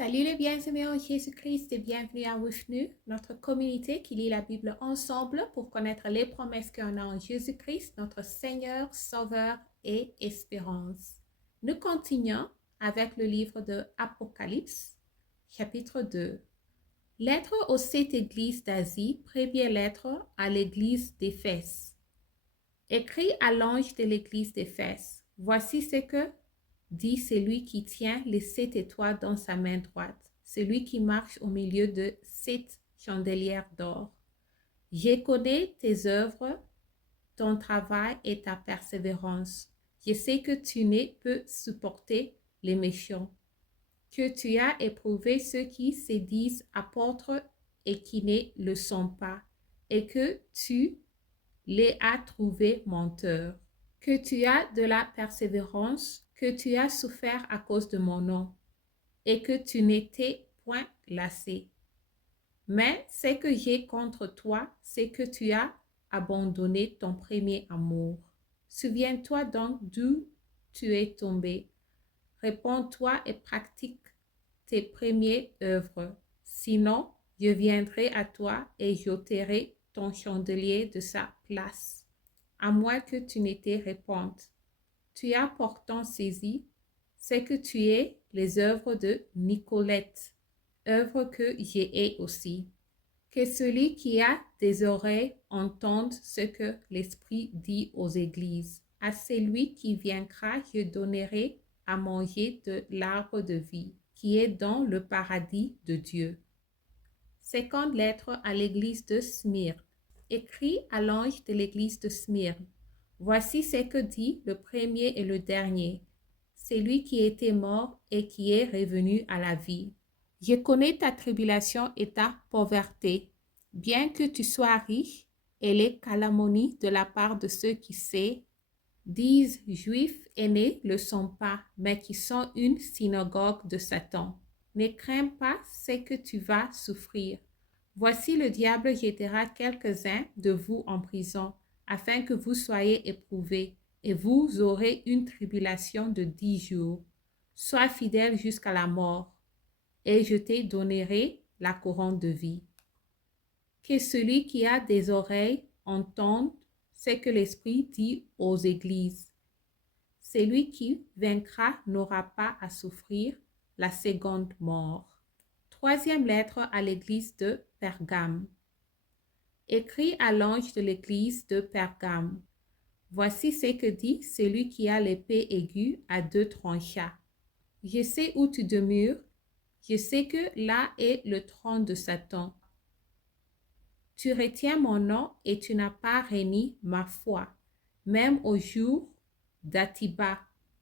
Salut les bien-aimés en Jésus-Christ et bienvenue à WIFNU, notre communauté qui lit la Bible ensemble pour connaître les promesses qu'on a en Jésus-Christ, notre Seigneur, Sauveur et Espérance. Nous continuons avec le livre de Apocalypse, chapitre 2. Lettre aux 7 églises d'Asie, première lettre à l'église d'Éphèse. Écrit à l'ange de l'église d'Éphèse, voici ce que dit celui qui tient les 7 étoiles dans sa main droite, celui qui marche au milieu de 7 chandelières d'or. Je connais tes œuvres, ton travail et ta persévérance. Je sais que tu ne peux supporter les méchants, que tu as éprouvé ceux qui se disent apôtres et qui ne le sont pas, et que tu les as trouvés menteurs, que tu as de la persévérance, que tu as souffert à cause de mon nom, et que tu n'étais point lassé. Mais ce que j'ai contre toi, c'est que tu as abandonné ton premier amour. Souviens-toi donc d'où tu es tombé. Réponds-toi et pratique tes premières œuvres. Sinon, je viendrai à toi et j'ôterai ton chandelier de sa place, à moins que tu ne te répondes. Tu as pourtant saisi ce que tu es les œuvres de Nicolette, œuvres que j'ai aussi. Que celui qui a des oreilles entende ce que l'Esprit dit aux églises. À celui qui vaincra, je donnerai à manger de l'arbre de vie, qui est dans le paradis de Dieu. Seconde lettre à l'église de Smyrne. Écrit à l'ange de l'église de Smyrne. Voici ce que dit le premier et le dernier, celui qui était mort et qui est revenu à la vie. Je connais ta tribulation et ta pauvreté, bien que tu sois riche, et les calomnies de la part de ceux qui disent juifs et ne le sont pas, mais qui sont une synagogue de Satan. Ne crains pas ce que tu vas souffrir. Voici le diable jettera quelques-uns de vous en prison, afin que vous soyez éprouvés, et vous aurez une tribulation de 10 jours. Sois fidèle jusqu'à la mort, et je te donnerai la couronne de vie. Que celui qui a des oreilles entende ce que l'Esprit dit aux églises. Celui qui vaincra n'aura pas à souffrir la seconde mort. Troisième lettre à l'église de Pergame. Écrit à l'ange de l'église de Pergame. Voici ce que dit celui qui a l'épée aiguë à 2 tranchants. Je sais où tu demeures, je sais que là est le trône de Satan. Tu retiens mon nom et tu n'as pas renié ma foi, même au jour d'Atiba,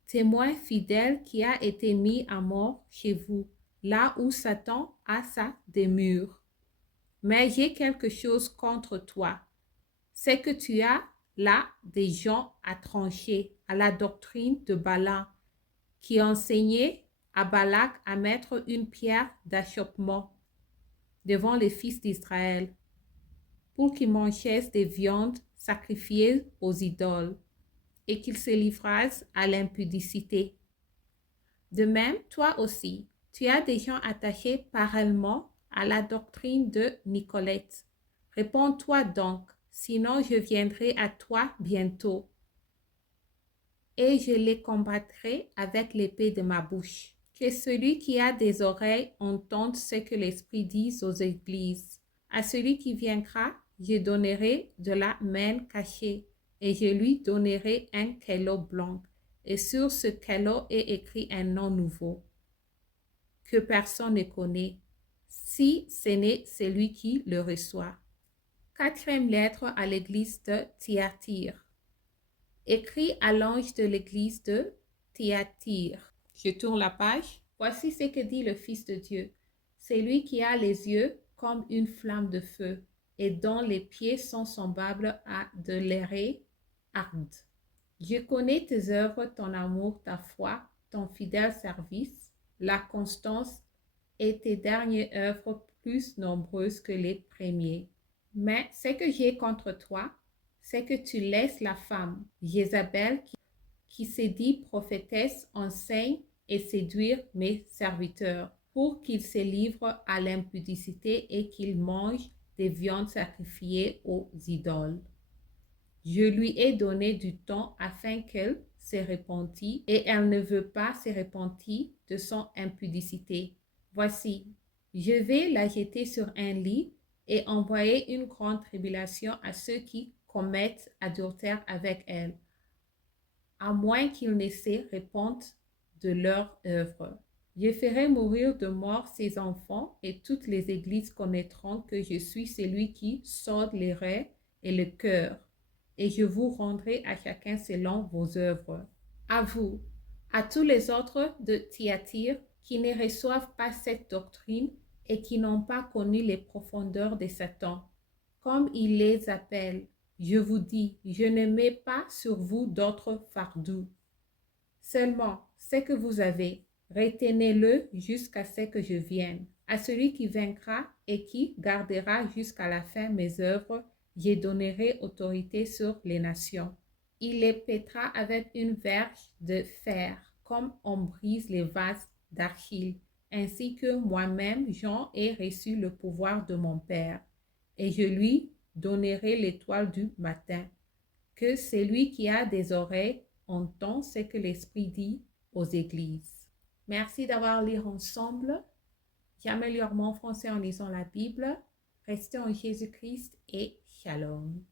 témoin fidèle qui a été mis à mort chez vous, là où Satan a sa demeure. Mais j'ai quelque chose contre toi, c'est que tu as là des gens à trancher à la doctrine de Balaam, qui enseignait à Balak à mettre une pierre d'achoppement devant les fils d'Israël, pour qu'ils mangeassent des viandes sacrifiées aux idoles et qu'ils se livrassent à l'impudicité. De même, toi aussi, tu as des gens attachés parallèlement à la doctrine de Nicolette. Réponds-toi donc, sinon je viendrai à toi bientôt et je les combattrai avec l'épée de ma bouche. Que celui qui a des oreilles entende ce que l'Esprit dit aux églises. À celui qui vaincra, je donnerai de la manne cachée et je lui donnerai un kelo blanc. Et sur ce kelo est écrit un nom nouveau que personne ne connaît, si ce n'est celui qui le reçoit. Quatrième lettre à l'église de Thyatire. Écrit à l'ange de l'église de Thyatire. Je tourne la page. Voici ce que dit le Fils de Dieu. C'est lui qui a les yeux comme une flamme de feu et dont les pieds sont semblables à de l'érée arde. Je connais tes œuvres, ton amour, ta foi, ton fidèle service, la constance et tes dernières œuvres plus nombreuses que les premiers. Mais ce que j'ai contre toi, c'est que tu laisses la femme, Jézabel, qui se dit prophétesse, enseigne et séduire mes serviteurs. pour qu'il se livre à l'impudicité et qu'il mange des viandes sacrifiées aux idoles. Je lui ai donné du temps afin qu'elle se repentît et elle ne veut pas se repentir de son impudicité. Voici, je vais la jeter sur un lit et envoyer une grande tribulation à ceux qui commettent adultère avec elle, à moins qu'ils ne se repentent de leur œuvre. Je ferai mourir de mort ses enfants et toutes les églises connaîtront que je suis celui qui sonde les reins et le cœur, et je vous rendrai à chacun selon vos œuvres. À vous, à tous les autres de Thyatire qui ne reçoivent pas cette doctrine et qui n'ont pas connu les profondeurs de Satan, comme il les appelle, je vous dis, je ne mets pas sur vous d'autres fardeaux. Seulement, ce que vous avez, retenez-le jusqu'à ce que je vienne. À celui qui vaincra et qui gardera jusqu'à la fin mes œuvres, je donnerai autorité sur les nations. Il les pètera avec une verge de fer, comme on brise les vases d'argile, ainsi que moi-même, Jean, ai reçu le pouvoir de mon Père. Et je lui donnerai l'étoile du matin. Que celui qui a des oreilles entend ce que l'Esprit dit aux églises. Merci d'avoir lu ensemble. J'améliore mon français en lisant la Bible. Restez en Jésus-Christ et shalom.